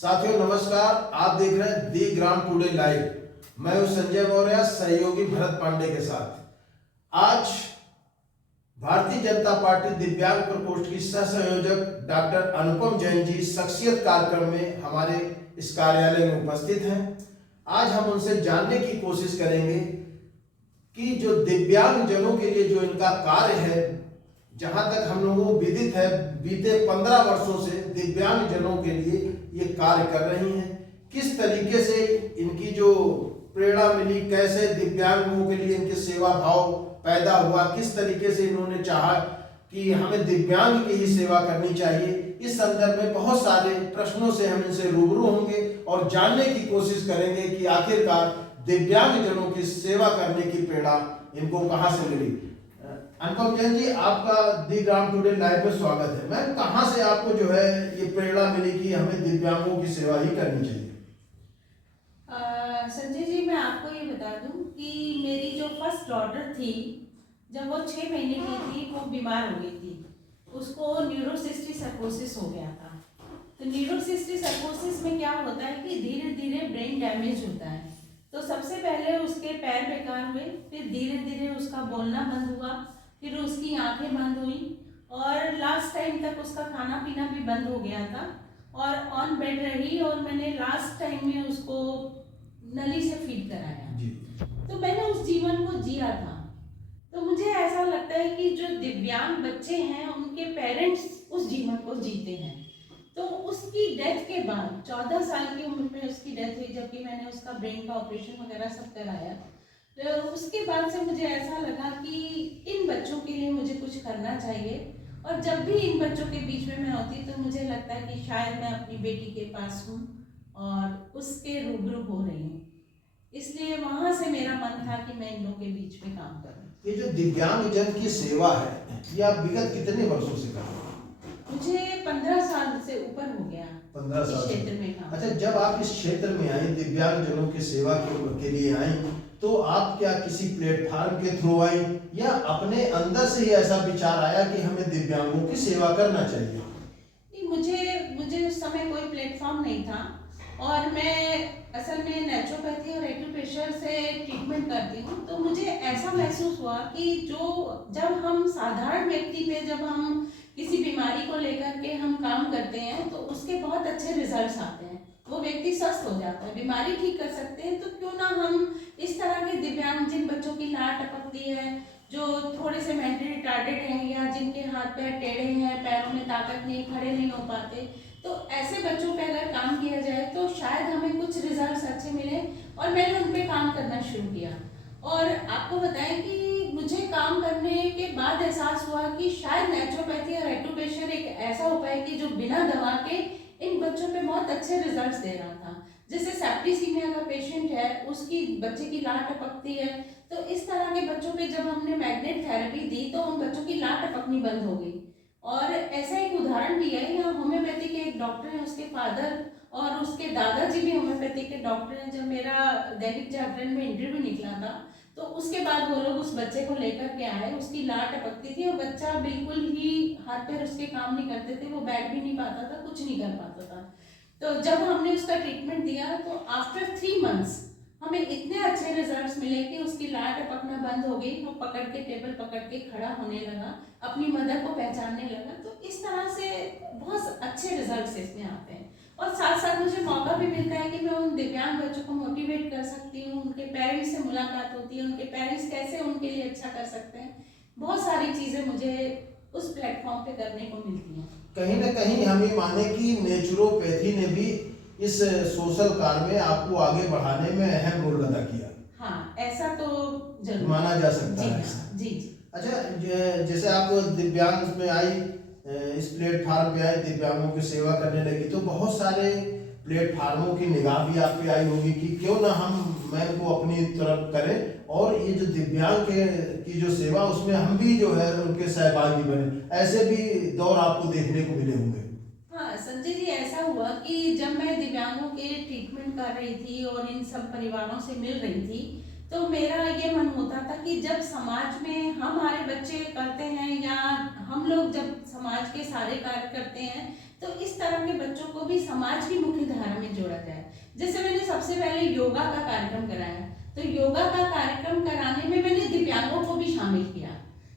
साथियों नमस्कार, आप देख रहे हैं दी ग्राम टुडे लाइव। मैं हूं संजय मौर्य, सहयोगी भरत पांडे के साथ। आज भारतीय जनता पार्टी दिव्यांग प्रकोष्ठ की सह संयोजक डॉक्टर अनुपम जैन जी शख्सियत कार्यक्रम में हमारे इस कार्यालय में उपस्थित हैं। आज हम उनसे जानने की कोशिश करेंगे कि जो दिव्यांग जनों के लिए जो इनका कार्य है, जहां तक हम लोगों को विदित है, बीते 15 वर्षों से दिव्यांग जनों के लिए ये कार्य कर रही हैं। किस तरीके से इनकी जो प्रेरणा मिली, कैसे दिव्यांगों के लिए इनके सेवा भाव पैदा हुआ, किस तरीके से इन्होंने चाहा कि हमें दिव्यांग की ही सेवा करनी चाहिए, इस संदर्भ में बहुत सारे प्रश्नों से हम इनसे रूबरू होंगे और जानने की कोशिश करेंगे कि आखिरकार दिव्यांग जनों की सेवा करने की प्रेरणा इनको कहां से मिली। अनुपम जैन जी, आपका दी ग्राम टुडे लाइव में स्वागत है। मैम, कहां से आपको जो है ये प्रेरणा मिली कि हमें दिव्यांगों की सेवा ही करनी चाहिए? संजय जी, मैं आपको ये बता दूं कि मेरी जो फर्स्ट डॉटर थी, जब वो 6 महीने की थी, वो बीमार हो गई थी। उसको न्यूरोसिस्टिक सर्कोसिस हो गया था। तो न्यूरोसिस्टिक सर्कोसिस में क्या होता है कि धीरे धीरे ब्रेन डैमेज होता है। तो सबसे पहले उसके पैर बेकार हुए, फिर धीरे धीरे उसका बोलना बंद हुआ, फिर उसकी आंखें बंद हुई और लास्ट टाइम तक उसका खाना पीना भी बंद हो गया था और ऑन बेड रही। और मैंने लास्ट टाइम में उसको नली से फीड कराया। तो मैंने उस जीवन को जिया था। तो मुझे ऐसा लगता है कि जो दिव्यांग बच्चे हैं, उनके पेरेंट्स उस जीवन को जीते हैं। तो उसकी डेथ के बाद 14 साल की उम्र में उसकी डेथ हुई, जबकि मैंने उसका ब्रेन का ऑपरेशन वगैरह सब कराया। तो उसके बाद से मुझे ऐसा लगा कि इन बच्चों के लिए मुझे कुछ करना चाहिए। और जब भी इन बच्चों के बीच में मैं होती तो मुझे लगता है कि शायद मैं अपनी बेटी के पास हूँ और उसके रूबरू हो रही हूँ। इसलिए वहाँ से मेरा मन था कि मैं इन लोगों के बीच में काम करूँ। ये जो दिव्यांग जन की सेवा है, ये आप विगत कितने वर्षों से कर रहे हैं? मुझे 15 साल से ऊपर हो गया 15 साल क्षेत्र में काम। अच्छा, जब आप इस क्षेत्र में आई, दिव्यांग जनों की सेवा के लिए आई, तो आप क्या किसी प्लेटफॉर्म के थ्रू आई या अपने अंदर से ही ऐसा विचार आया कि हमें दिव्यांगों की सेवा करना चाहिए? नहीं, मुझे उस समय कोई प्लेटफॉर्म नहीं था। और मैं असल में नेचुरोपैथी और एक्यूप्रेशर से ट्रीटमेंट करती हूँ। तो मुझे ऐसा महसूस हुआ कि जब हम साधारण व्यक्ति पे, जब हम किसी बीमारी को लेकर के हम काम करते हैं, तो उसके बहुत अच्छे रिजल्ट्स आते हैं। वो व्यक्ति स्वस्थ हो जाता है, बीमारी ठीक कर सकते हैं। तो क्यों ना हम इस तरह के दिव्यांग, जिन बच्चों की लार टपकती है, जो थोड़े से मेंटली रिटार्डेड हैं या जिनके हाथ पैर टेढ़े हैं, पैरों में ताकत नहीं, खड़े नहीं हो पाते, तो ऐसे बच्चों पे अगर काम किया जाए तो शायद हमें कुछ रिजल्ट्स अच्छे मिले। और मैंने उन पे काम करना शुरू किया। और आपको बताएं कि मुझे काम करने के बाद एहसास हुआ कि शायद नेचुरोपैथी और एक्यूप्रेशर एक ऐसा उपाय है कि जो बिना दवा के इन बच्चों पे बहुत अच्छे रिजल्ट्स दे रहा था। जैसे सेप्टिसीमिया का पेशेंट है, उसकी बच्चे की लार टपकती है, तो इस तरह के बच्चों पे जब हमने मैग्नेट थेरेपी दी तो उन बच्चों की लार टपकनी बंद हो गई। और ऐसा एक उदाहरण भी है, यहाँ होम्योपैथी के एक डॉक्टर हैं, उसके फादर और उसके दादाजी भी होम्योपैथी के डॉक्टर हैं। जब मेरा दैनिक जागरण में इंटरव्यू निकला था, तो उसके बाद वो लोग उस बच्चे को लेकर के आए। उसकी लार टपकती थी और बच्चा बिल्कुल ही हाथ पैर उसके काम नहीं करते थे, वो बैठ भी नहीं पाता था, कुछ नहीं कर पाता था। तो जब हमने उसका ट्रीटमेंट दिया तो आफ्टर 3 मंथ्स हमें इतने अच्छे रिजल्ट्स मिले कि उसकी लार टपकना बंद हो गई, वो पकड़ के टेबल पकड़ के खड़ा होने लगा, अपनी मदर को पहचानने लगा। तो इस तरह से बहुत अच्छे रिजल्ट्स इसमें आते हैं। और साथ साथ मुझे मौका भी मिलता है कि मैं उन दिव्यांग बच्चों को मोटिवेट कर सकती हूँ, उनके पेरेंट्स से मुलाकात होती है, उनके पेरेंट्स कैसे उनके लिए अच्छा कर सकते हैं। बहुत सारी चीज़ें मुझे उस प्लेटफॉर्म पे करने को मिलती हैं। कहीं ना कहीं हम ये माने कि नेचुरोपैथी ने भी इस सोशल कार्य में आपको आगे बढ़ाने में अहम रोल अदा किया। हाँ, ऐसा तो जरूर माना जा सकता है। जी जी। अच्छा, जैसे आप दिव्यांग में आई, इस प्लेटफार्म पे आई, दिव्यांगों की सेवा करने लगी, तो बहुत सारे प्लेटफार्मों की निगाह भी आप पे आई होगी कि क्यों ना हम मैम को अपनी तरफ करें और ये जो दिव्यांग की जो सेवा, उसमें हम भी जो है उनके सहभागी बने। ऐसे भी दौर आपको देखने को मिले होंगे। हाँ संजय जी, ऐसा हुआ कि जब मैं दिव्यांगों के ट्रीटमेंट कर रही थी और इन सब परिवारों से मिल रही थी, तो मेरा ये मन होता था कि जब समाज में हमारे बच्चे करते हैं या हम लोग जब समाज के सारे कार्य करते हैं, तो इस तरह के बच्चों को भी समाज की मुख्य धारा में जोड़ा जाए। जैसे मैंने सबसे पहले योगा का कार्यक्रम कराया, तो योगा का कार्यक्रम कराने में मैंने दिव्यांगों को भी शामिल किया।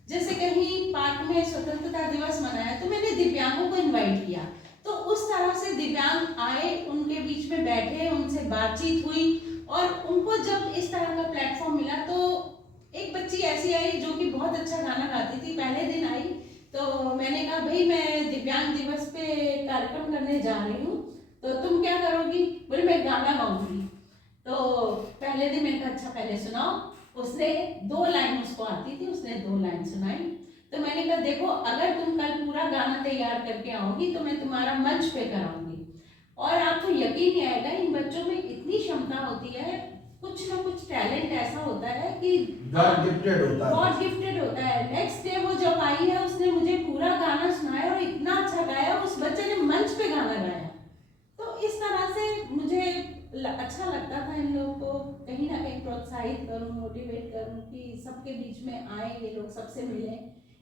जैसे कहीं पार्क में स्वतंत्रता दिवस मनाया तो मैंने दिव्यांगों को इनवाइट किया, तो उस तरह से दिव्यांग आए, उनके बीच में बैठे, उनसे बातचीत हुई, और उनको जब इस तरह का प्लेटफॉर्म मिला तो एक बच्ची ऐसी आई जो कि बहुत अच्छा गाना गाती थी। पहले दिन आई तो मैंने कहा भाई मैं दिव्यांग दिवस पे कार्यक्रम करने जा रही हूँ, तो तुम क्या करोगी? बोले मैं गाना गाऊंगी। तो पहले दिन मैंने कहा अच्छा पहले सुनाओ। उसने 2 लाइन उसको आती थी, उसने 2 लाइन सुनाई। तो मैंने कहा देखो अगर तुम कल पूरा गाना तैयार करके आओगी तो मैं तुम्हारा मंच पे कराऊंगी। और आपको यकीन नहीं आएगा, इन बच्चों में इतनी क्षमता होती है, कुछ ना कुछ टैलेंट ऐसा होता है कि गॉड गिफ्टेड होता है। गॉड गिफ्टेड होता है। नेक्स्ट डे वो जब आई है उसने मुझे पूरा गाना सुनाया और इतना अच्छा गाया, उस बच्चे ने मंच पे गाना गाया। तो इस तरह से मुझे अच्छा लगता था इन लोगों को कहीं ना कहीं प्रोत्साहित करूं, मोटिवेट करूं कि सबके बीच में आए, ये लोग सबसे मिले,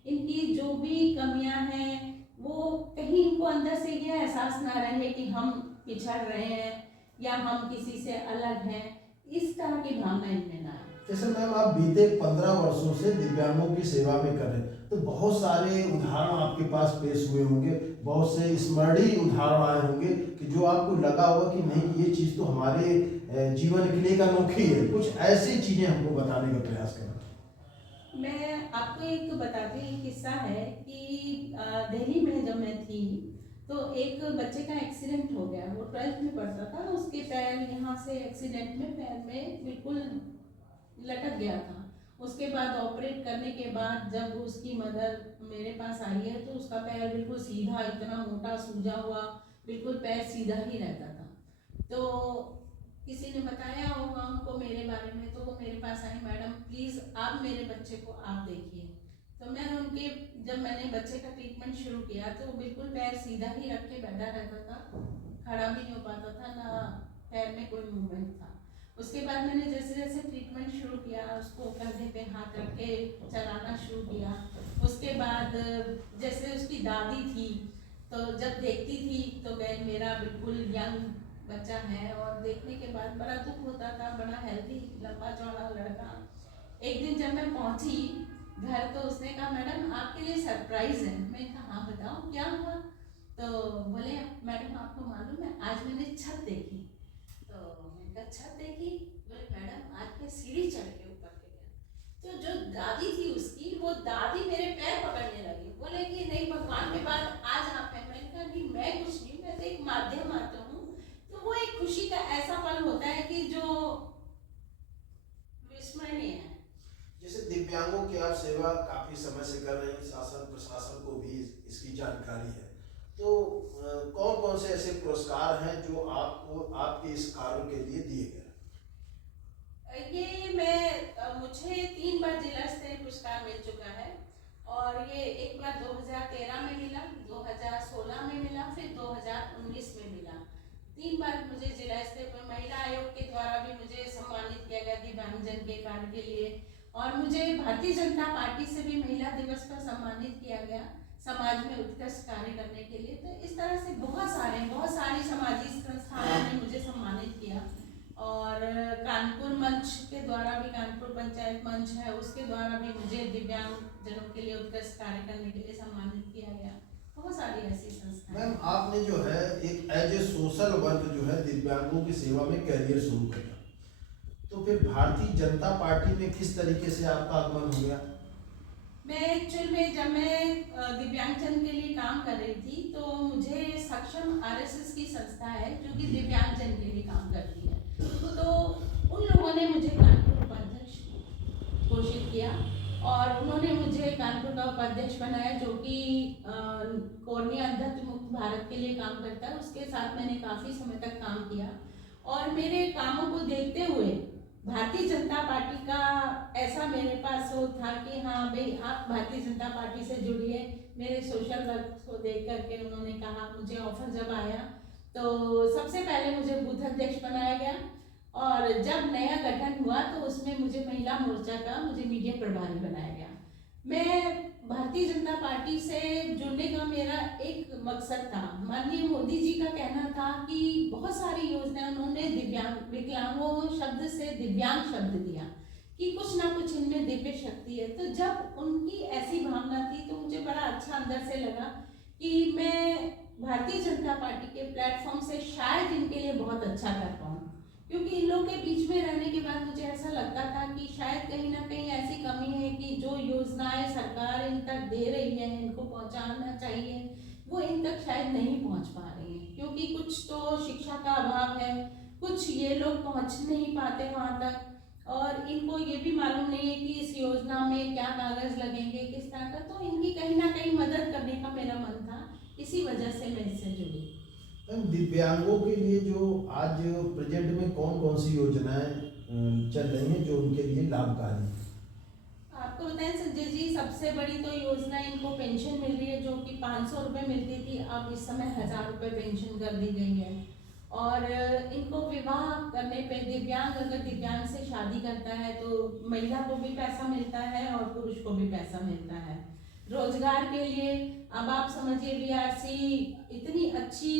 इनकी जो भी कमियां हैं वो कहीं इनको अंदर से ये एहसास ना रहे कि हम पिछड़ रहे हैं या हम किसी से अलग हैं, इस तरह की भावना इनमें ना आए। जैसे मैम आप बीते 15 वर्षों से दिव्यांगों की सेवा में कर रहे हैं, तो बहुत सारे उदाहरण आपके पास पेश हुए होंगे, बहुत से स्मरणीय उदाहरण आए होंगे कि जो आपको लगा होगा कि नहीं ये चीज़ तो हमारे जीवन के लिए एक अनोखी है। कुछ ऐसी चीज़ें हमको बताने का प्रयास करें। मैं आपको एक बताती हूँ, एक किस्सा है कि दिल्ली में जब मैं थी तो एक बच्चे का एक्सीडेंट हो गया। वो 12th में पढ़ता था, उसके पैर यहाँ से एक्सीडेंट में पैर में बिल्कुल लटक गया था। उसके बाद ऑपरेट करने के बाद जब उसकी मदर मेरे पास आई है तो उसका पैर बिल्कुल सीधा, इतना मोटा सूजा हुआ, बिल्कुल पैर सीधा ही रहता था। तो किसी ने बताया होगा उनको मेरे बारे में, तो वो मेरे पास आई, मैडम प्लीज़ आप मेरे बच्चे को आप देखिए। तो मैं उनके, जब मैंने बच्चे का ट्रीटमेंट शुरू किया तो बिल्कुल पैर सीधा ही रख के बैठा रहता था, खड़ा भी नहीं हो पाता था, ना पैर में कोई मूवमेंट था। उसके बाद मैंने जैसे जैसे ट्रीटमेंट शुरू किया, उसको कंधे पे हाथ रख के चलाना शुरू किया। उसके बाद जैसे उसकी दादी थी तो जब देखती थी तो मैं, मेरा बिल्कुल यंग बच्चा है, और देखने के बाद बड़ा दुख होता था, बड़ा हेल्दी लंबा चौड़ा लड़का। एक दिन जब मैं पहुंची घर तो उसने कहा मैडम आपके लिए सरप्राइज है। मैं कहा हाँ बताओ क्या हुआ? तो बोले मैडम आपको मालूम है आज मैंने छत देखी। तो मैंने कहा छत देखी? बोले मैडम आज मैं सीढ़ी चढ़ के ऊपर के गया तो जो दादी थी उसकी, वो दादी मेरे पैर पकड़ने लगी, बोले कि नहीं भगवान के बाद आज आप हैं। मैंने कहा नहीं मैं कुछ नहीं, मैं तो एक माध्यम आता हूँ। तो वो एक खुशी का ऐसा पल होता है कि जो विस्मरणीय है। जैसे दिव्यांगों की आप सेवा काफी समय से कर रहे हैं, शासन प्रशासन को भी इसकी जानकारी है, तो कौन कौन से ऐसे पुरस्कार हैं जो आपको आपके इस कार्य के लिए दिए गए? ये मुझे 3 बार जिला स्तरीय पुरस्कार मिल चुका है, और ये एक बार 2013 में मिला, 2016 में मिला, फिर 2019 में मिला। 3 बार मुझे जिला स्तरीय पर महिला आयोग के द्वारा भी मुझे सम्मानित किया गया दिव्यांगजन के कार्य के लिए, और मुझे भारतीय जनता पार्टी से भी महिला दिवस पर सम्मानित किया गया समाज में उत्कृष्ट कार्य करने के लिए। तो इस तरह से बहुत सारी सामाजिक संस्थाओं ने मुझे सम्मानित किया, और कानपुर मंच के द्वारा भी, कानपुर पंचायत मंच है उसके द्वारा भी मुझे दिव्यांग जनों के लिए उत्कृष्ट कार्य करने के लिए सम्मानित किया गया। बहुत सारी ऐसी संस्थाएं। मैम आपने जो है एक एज ए सोशल वर्क जो है दिव्यांगों की सेवा में कैरियर शुरू किया, तो फिर भारतीय जनता पार्टी में किस तरीके से आपका आगमन हो गया? मैं एक्चुअल में जब मैं दिव्यांगजन के लिए काम कर रही थी तो मुझे सक्षम आरएसएस की संस्था है जो कि दिव्यांगजन के लिए काम करती है, तो उन लोगों ने मुझे कानपुर उपाध्यक्ष घोषित किया, और उन्होंने मुझे कानपुर का उपाध्यक्ष बनाया, जो कि कॉर्निया अंधत्व मुक्त भारत के लिए काम करता है। उसके साथ मैंने काफ़ी समय तक काम किया, और मेरे कामों को देखते हुए भारतीय जनता पार्टी का ऐसा मेरे पास वो था कि हाँ भाई आप भारतीय जनता पार्टी से जुड़िए। मेरे सोशल वर्क को देख करके उन्होंने कहा, मुझे ऑफर जब आया तो सबसे पहले मुझे बूथ अध्यक्ष बनाया गया, और जब नया गठन हुआ तो उसमें मुझे महिला मोर्चा का मुझे मीडिया प्रभारी बनाया गया। मैं भारतीय जनता पार्टी से जुड़ने का मेरा एक मकसद था। माननीय मोदी जी का कहना था कि बहुत सारी उन्होंने विकलांगों शब्द से दिव्यांग शब्द दिया कि कुछ ना कुछ इनमें दिव्य शक्ति है। तो जब उनकी ऐसी भावना थी तो मुझे बड़ा अच्छा अंदर से लगा कि मैं भारतीय जनता पार्टी के प्लेटफॉर्म से शायद इनके लिए बहुत अच्छा कर पाऊँ, क्योंकि इन लोगों के बीच में रहने के बाद मुझे ऐसा लगता था कि शायद कहीं ना कहीं ऐसी कमी है कि जो योजनाएं सरकार इन तक दे रही है, इनको पहुंचाना चाहिए, वो इन तक शायद नहीं पहुंच पा रही है, क्योंकि कुछ तो शिक्षा का अभाव है, कुछ ये लोग पहुंच नहीं पाते वहां तक, और इनको ये भी मालूम नहीं है कि इस योजना में क्या कागज लगेंगे, किस तरह का। तो इनकी कहीं ना कहीं मदद करने का मेरा मन था, इसी वजह से मैं इससे जुड़ी। दिव्यांगों के लिए जो आज प्रेजेंट में कौन कौन सी योजनाएं चल रही हैं जो उनके लिए लाभकारी है? आपको बताएं संजय जी, सबसे बड़ी तो योजना इनको पेंशन मिल रही है, जो कि 500 रुपये मिलती थी, अब इस समय 1000 रुपये पेंशन कर दी गई है। और इनको विवाह करने पे दिव्यांग अगर दिव्यांग से शादी करता है तो महिला को भी पैसा मिलता है और पुरुष को भी पैसा मिलता है। रोजगार के लिए अब आप समझिए बीआरसी इतनी अच्छी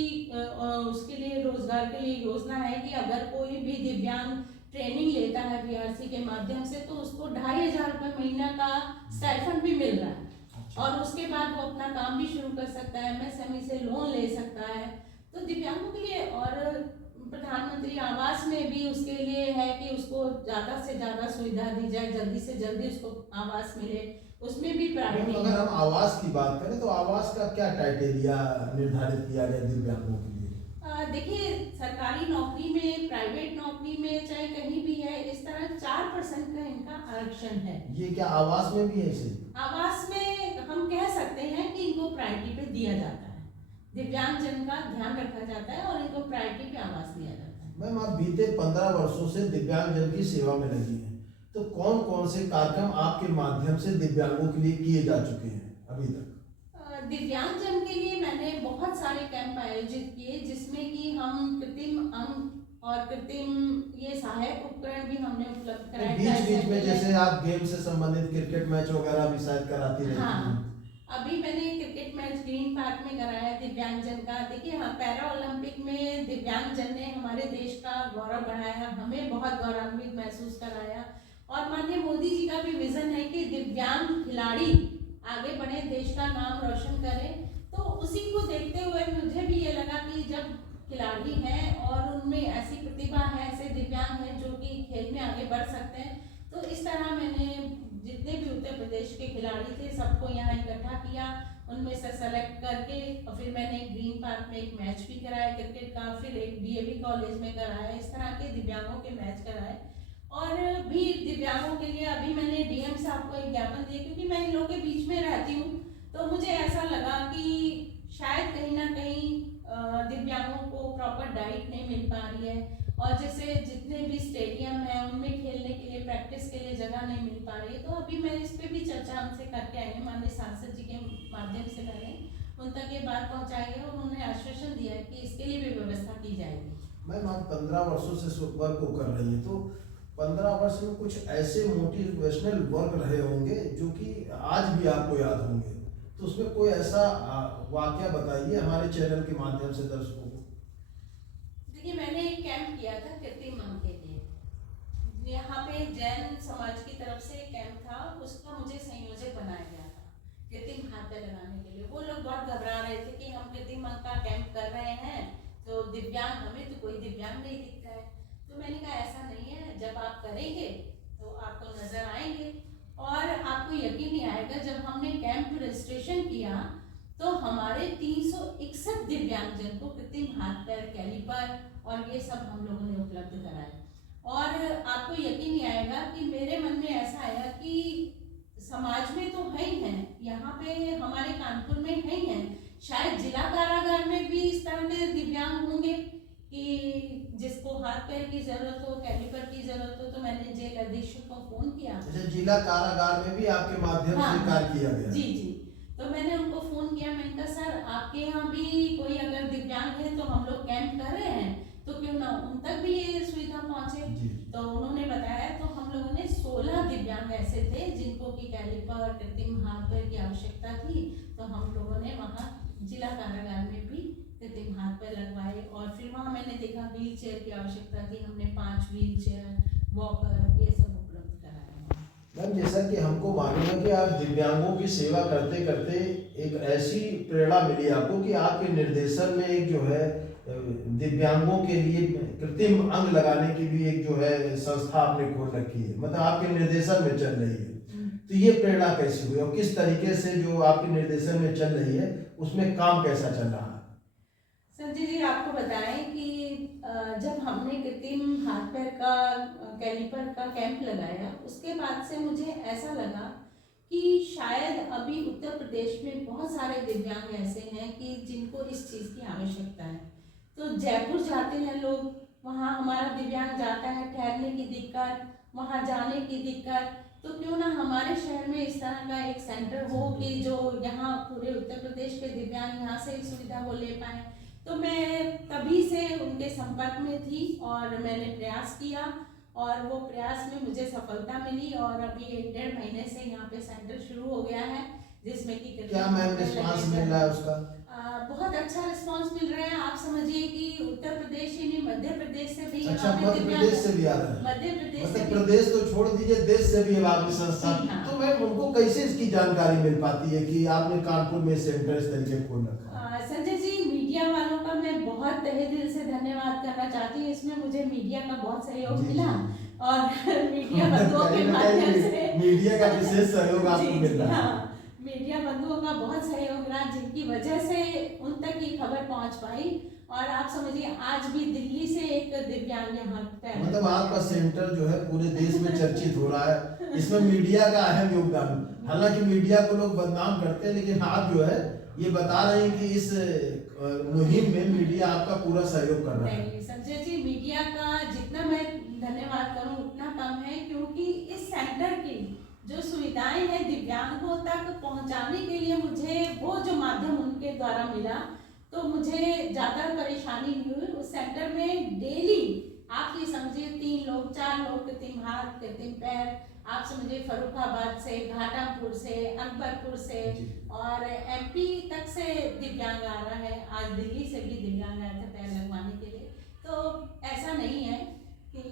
उसके लिए रोजगार के लिए योजना है कि अगर कोई भी दिव्यांग ट्रेनिंग लेता है बीआरसी के माध्यम से तो उसको 2500 रुपये महीना का स्टाइफंड भी मिल रहा है, और उसके बाद वो अपना काम भी शुरू कर सकता है, एमएसएमई से लोन ले सकता है। तो दिव्यांगों के लिए, और प्रधानमंत्री आवास में भी उसके लिए है कि उसको ज़्यादा से ज़्यादा सुविधा दी जाए, जल्दी से जल्दी उसको आवास मिले, उसमें भी प्रायोरिटी। अगर हम आवास की बात करें तो आवास का क्या क्राइटेरिया निर्धारित किया गया दिव्यांगों के लिए? देखिए, सरकारी नौकरी में, प्राइवेट नौकरी में, चाहे कहीं भी है, इस तरह 4% का इनका आरक्षण है। ये क्या आवास में भी है ऐसे? आवास में हम कह सकते हैं कि इनको प्रायोरिटी पे दिया जाता है, दिव्यांग जन का ध्यान रखा जाता है और इनको प्रायोरिटी पे आवास दिया जाता है। मैम, आप बीते 15 वर्षों से दिव्यांग जन की सेवा में लगी हैं, तो कौन कौन से कार्यक्रम आपके माध्यम से दिव्यांगों के लिए किए जा चुके हैं अभी तक? दिव्यांग जन के लिए मैंने बहुत सारे कैंप आयोजित किए, जिसमें कि हम कृत्रिम अंग और कृत्रिम ये सहायक उपकरण भी हमने उपलब्ध कराए। बीच में जैसे आप गेम से संबंधित क्रिकेट मैच वगैरह भी शायद कराती रहती हैं। हाँ, अभी मैंने क्रिकेट मैच ग्रीन पार्क में कराया दिव्यांग जन का। देखिए, हाँ, पैरा ओलंपिक में दिव्यांग जन ने हमारे देश का गौरव बढ़ाया, हमें बहुत गौरवान्वित महसूस कराया, और माननीय मोदी जी का भी विजन है कि दिव्यांग खिलाड़ी आगे बढ़े, देश का नाम रोशन करें। तो उसी को देखते हुए मुझे भी ये लगा कि जब खिलाड़ी हैं और उनमें ऐसी प्रतिभा है, ऐसे दिव्यांग हैं जो कि खेल में आगे बढ़ सकते हैं, तो इस तरह मैंने जितने भी उत्तर प्रदेश के खिलाड़ी थे सबको यहाँ इकट्ठा किया, उनमें से सेलेक्ट करके, और फिर मैंने ग्रीन पार्क में एक मैच भी कराया क्रिकेट का, फिर एक डीएवी कॉलेज में कराया, इस तरह के दिव्यांगों के मैच कराए। और भी दिव्यांगों के लिए अभी मैंने डीएम साहब को एक ज्ञापन दिया, क्योंकि मैं इन लोगों के बीच में रहती हूँ, तो मुझे ऐसा लगा कि शायद कहीं ना कहीं दिव्यांगों को प्रॉपर डाइट नहीं मिल पा रही है, और जैसे जितने भी स्टेडियम हैं उनमें खेलने के लिए, प्रैक्टिस के लिए जगह नहीं मिल पा रही है। तो अभी मैं इस पर भी चर्चा हमसे करके आई हूँ, माननीय सांसद जी के माध्यम से मैंने उन तक ये बात पहुँचाई है, और उन्होंने आश्वासन दिया है कि इसके लिए भी व्यवस्था की जाएगी। मैम, आप 15 वर्षों से वर्क को कर रही हैं, तो 15 वर्ष में कुछ ऐसे मोटिवेशनल वर्क रहे होंगे जो कि आज भी आपको याद होंगे, तो उसमें कोई ऐसा वाकया बताइए हमारे चैनल के माध्यम से दर्शकों को। देखिए, मैंने एक कैंप किया था कृत्रिम अंग के लिए, यहाँ पे जैन समाज की तरफ से एक कैंप था, उसका मुझे संयोजक बनाया गया था कृत्रिम हाथ पैर लगाने के लिए। वो लोग बहुत घबरा रहे थे कि हम कृत्रिम अंग का कैंप कर रहे हैं तो दिव्यांग, हमें तो कोई दिव्यांग नहीं दिखता है। तो मैंने कहा ऐसा नहीं है, जब आप करेंगे तो आपको नजर आएंगे, और आपको यकीन नहीं आएगा, जब हमने कैंप रजिस्ट्रेशन किया तो हमारे 361 दिव्यांगजन को कृत्रिम हाथ पैर, कैलिपर और ये सब हम लोगों ने उपलब्ध कराए। और आपको यकीन नहीं आएगा कि मेरे मन में ऐसा आया कि समाज में तो है ही है, यहाँ पे हमारे कानपुर में है ही है, शायद जिला कारागार में भी इस तरह के दिव्यांग होंगे कि जिसको हाथ पैर की जरूरत हो, कैलिपर की जरूरत हो। तो मैंने जेल अधीक्षक को फोन किया। अच्छा, जिला कारागार में भी आपके माध्यम से कार्य किया गया? जी जी, तो मैंने उनको फोन किया, मैंने कहा सर आपके यहाँ भी कोई अगर दिव्यांग है तो हम लोग कैंप कर रहे हैं, तो क्यों ना उन तक भी ये सुविधा पहुंचे। तो उन्होंने बताया, तो हम लोगों ने 16 दिव्यांग ऐसे थे जिनको की कैलिपर, कृत्रिम हाथ पैर की आवश्यकता थी, तो हम लोगों ने वहाँ जिला कारागार में भी कृत्रिम हाथ पैर लगवाए और फिर वहाँ मैंने देखा व्हील चेयर की आवश्यकता थी, हमने 5 व्हील चेयर, वॉकर, ये सब उपलब्ध कराया। मैम जैसा कि हमको मालूम है कि आप दिव्यांगों की सेवा करते करते एक ऐसी प्रेरणा मिली आपको कि आपके निर्देशन में एक जो है दिव्यांगों के लिए कृत्रिम अंग लगाने की भी एक जो है संस्था आपने खोल रखी है, मतलब आपके निर्देशन में चल रही है। तो ये प्रेरणा कैसी हुई और किस तरीके से जो आपके निर्देशन में चल रही है उसमें काम कैसा चल रहा है? संजय जी, आपको बताएं कि जब हमने कृत्रिम हाथ पैर का कैलिपर का कैंप लगाया, उसके बाद से मुझे ऐसा लगा कि शायद अभी उत्तर प्रदेश में बहुत सारे दिव्यांग ऐसे हैं कि जिनको इस चीज़ की आवश्यकता है। तो जयपुर जाते हैं लोग, वहाँ हमारा दिव्यांग जाता है, ठहरने की दिक्कत, वहाँ जाने की दिक्कत, तो क्यों ना हमारे शहर में इस तरह का एक सेंटर हो कि जो यहाँ पूरे उत्तर प्रदेश के दिव्यांग यहाँ से सुविधा को ले पाए। तो मैं तभी से उनके संपर्क में थी और मैंने प्रयास किया और वो प्रयास में मुझे सफलता मिली और अभी 1-1.5 महीने से यहाँ पे सेंटर शुरू हो गया है, जिसमें कि क्या मैम रिस्पांस मिल रहा है उसका? बहुत अच्छा रिस्पांस मिल रहा है। आप समझिए कि उत्तर प्रदेश ही नहीं, मध्य प्रदेश से भी अच्छा, यहाँ पे मध्य प्रदेश से भी आ रहा है? मध्य प्रदेश से मतलब भी। प्रदेश तो छोड़ दीजिए, देश से भी अब आपकी संस्था। जी हाँ। तो मैम उनको कैसे इसकी जानकारी मिल पाती है कि आपने कानपुर में सेंटर इस तरीके खोल रखा है? संजय जी, मीडिया वालों का मैं बहुत तहे दिल से धन्यवाद करना चाहती हूँ। इसमें मुझे मीडिया का बहुत सहयोग जी, मिला जी। और मीडिया बंधुओं के कहीं ना माध्यम कहीं से मीडिया का विशेष सहयोग आपको जी, मिल रहा है। हाँ, मीडिया बंधुओं का बहुत सहयोग रहा, जिनकी वजह से उन तक ये खबर पहुंच पाई। और आप समझिए आज भी दिल्ली से एक दिव्यांग यहाँ पे, मतलब आपका सेंटर जो है पूरे देश में चर्चित हो रहा है, इसमें मीडिया का अहम योगदान। हालांकि मीडिया को लोग बदनाम करते हैं, लेकिन आप जो है ये बता रहे हैं कि इस मुहिम में मीडिया आपका पूरा सहयोग कर रहा है। नहीं संजय जी, मीडिया का जितना मैं धन्यवाद करूं उतना कम है, क्योंकि इस सेंटर की जो सुविधाएं हैं दिव्यांगों तक पहुंचाने के लिए मुझे वो जो माध्यम उनके द्वारा मिला, तो मुझे ज़्यादा परेशानी नहीं हुई। उस सेंटर में डेली आप ये समझिए 3 लोग 4 लोग कृत्रिम हाथ कृत्रिम पैर, आप समझिए फर्रुखाबाद से, घाटापुर से, अकबरपुर से और एमपी तक से दिव्यांग आ रहा है। आज दिल्ली से भी दिव्यांग आए थे पैर लगवाने के लिए। तो ऐसा नहीं है कि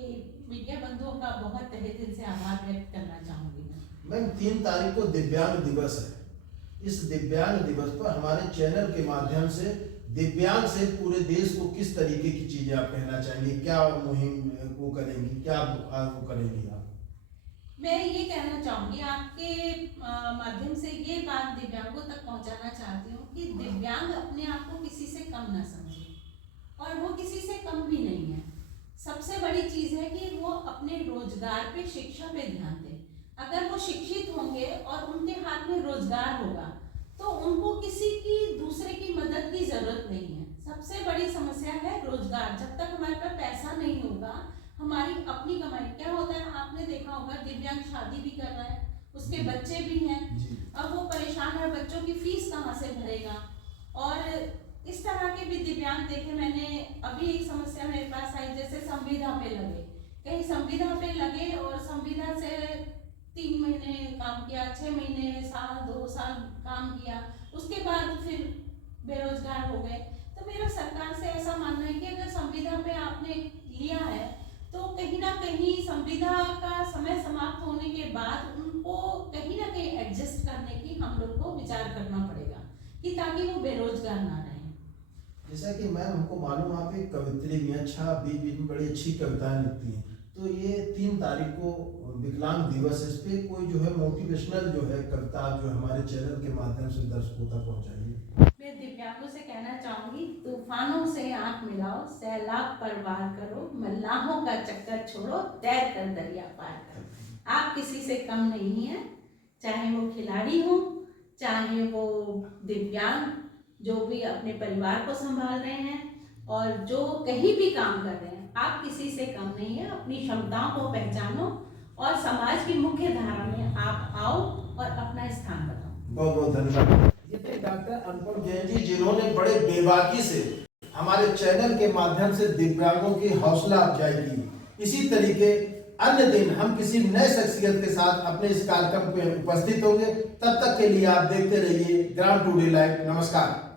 मीडिया बंधुओं का बहुत तहे दिल से आभार व्यक्त करना चाहूँगी मैम 3 तारीख को दिव्यांग दिवस है। इस दिव्यांग दिवस पर हमारे चैनल के माध्यम से दिव्यांग से पूरे देश को किस तरीके की चीजें आप कहना चाहेंगे? क्या मुहिम वो करेंगी, क्या वो करेंगी आप? मैं ये कहना चाहूँगी आपके माध्यम से ये बात दिव्यांगों तक पहुँचाना चाहती हूँ कि दिव्यांग अपने आप को किसी से कम ना समझे और वो किसी से कम भी नहीं है। सबसे बड़ी चीज़ है कि वो अपने रोजगार पे, शिक्षा पे ध्यान दें। अगर वो शिक्षित होंगे और उनके हाथ में रोजगार होगा तो उनको किसी की दूसरे की मदद की जरूरत नहीं है। सबसे बड़ी समस्या है रोजगार। जब तक हमारे पास पैसा नहीं होगा, हमारी अपनी कमाई, क्या होता है आपने देखा होगा, दिव्यांग शादी भी कर रहा है, उसके बच्चे भी हैं, अब वो परेशान है, बच्चों की फीस कहाँ से भरेगा। और इस तरह के भी दिव्यांग देखे मैंने। अभी एक समस्या मेरे पास आई, जैसे संविदा पे लगे, कहीं संविदा पे लगे और संविदा से 3 महीने काम किया, 6 महीने, साल, 2 साल काम किया, उसके बाद फिर बेरोजगार हो गए। तो मेरा सरकार से ऐसा मानना है कि अगर संविदा पे आपने लिया है तो कहीं ना कहीं संविदा का समय समाप्त होने के बाद उनको कहीं ना कहीं एडजस्ट करने की हम लोग को विचार करना पड़ेगा, कि ताकि वो बेरोजगार ना रहे। जैसा कि मैम हमको मालूम, आप एक कवित्री भी, अच्छा बीच बीच में बड़ी अच्छी कविताएं लिखती हैं, तो ये 3 तारीख को विकलांग दिवस, इस पे कोई जो है मोटिवेशनल जो है कविता आप जो हमारे चैनल के माध्यम से दर्शकों तक पहुंचाइए। मैं दिव्यांगों से कहना चाहूंगी, तूफानों से आंख मिलाओ, सैलाब पर वार करो, मल्लाहों का चक्कर छोड़ो, तैर कर दरिया पार करो। आप किसी से कम नहीं है, चाहे वो खिलाड़ी हो, चाहे वो दिव्यांग जो भी अपने परिवार को संभाल रहे हैं और जो कहीं भी काम कर रहे हैं, आप किसी से कम नहीं है। अपनी क्षमताओं को पहचानो और समाज की मुख्य धारा में आप आओ और अपना स्थान बनाओ। बहुत बहुत धन्यवाद। ये थे डॉक्टर अनुपम जैन जी, जिन्होंने बड़े बेबाकी से हमारे चैनल के माध्यम से दिव्यांगों की हौसला अफजाई की। इसी तरीके अन्य दिन हम किसी नए शख्सियत के साथ अपने इस कार्यक्रम में उपस्थित होंगे। तब तक के लिए आप देखते रहिए ग्राम टुडे लाइव। नमस्कार।